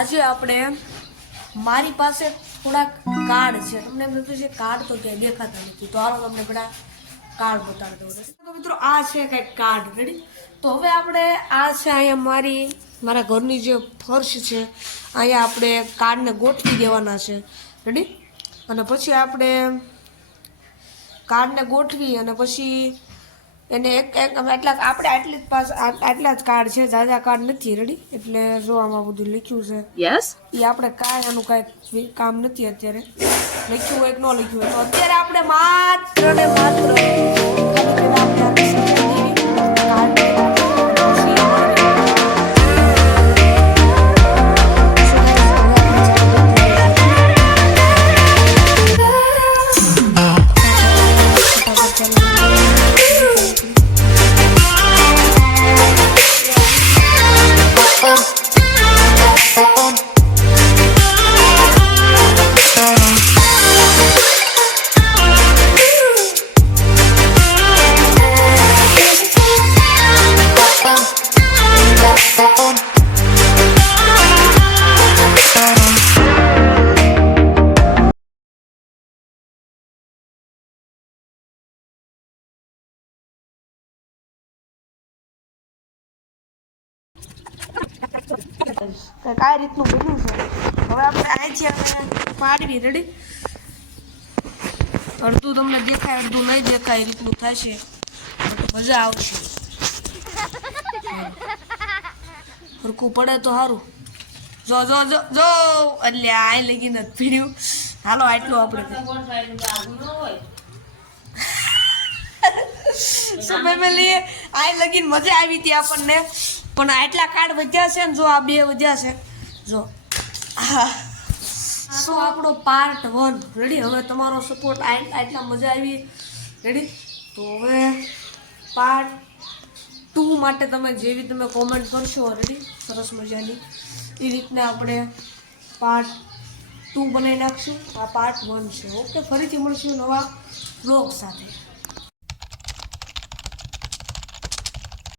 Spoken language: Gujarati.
આજે આપણે મારી પાસે થોડાક કાર્ડ છે. તમને એમ થતું છે કાર્ડ તો ક્યાંય દેખાતા નથી, તો હાલો તમને બધા કાર્ડ બતાવી દઉં. તો મિત્રો આ છે કંઈક કાર્ડ. રેડી? તો હવે આપણે આ છે અહીંયા મારા ઘરની જે ફર્શ છે અહીંયા આપણે કાર્ડને ગોઠવી દેવાના છે. રેડી? અને પછી આપણે કાર્ડને ગોઠવી અને પછી એને એક એટલા આપણે આટલા જ કાર્ડ છે, જાજા કાર્ડ નથી. રેડી? એટલે જો આમાં બધું લખ્યું છે Yes. એ આપણે કાંઈ એનું કાંઈ કામ નથી અત્યારે. લખ્યું હોય કે ન લખ્યું હોય, તો અત્યારે આપણે માત્ર ને માત્ર કઈ રીતનું બન્યું છે. હવે આપણે અહીંથી આપણે પાડવી. રેડી? અડધું તમને દેખાય, અડધું નહીં દેખાય, એ રીતનું થશે. મજા આવશે. હરખું પડે તો સારું. જો જો જો જો એટલે આ લગી નથી પીડ્યું. હાલો આટલું આપણે ફેમિલી આ લગીને મજા આવી હતી આપણને, પણ આટલા કાર્ડ વધ્યા છે ને, જો આ બે વધ્યા છે. જો સો આપણો પાર્ટ 1. રેડી? હવે તમારો સપોર્ટ આટલા મજા આવી. રેડી? તો હવે પાર્ટ 2 માટે તમે જેવી તમે કોમેન્ટ કરશો, રેડી, સરસ મજાની, એ રીતના આપણે પાર્ટ 2 બનાવી નાખશું. આ પાર્ટ 1 છે. ઓકે, ફરીથી મળશું નવા બ્લોગ સાથે.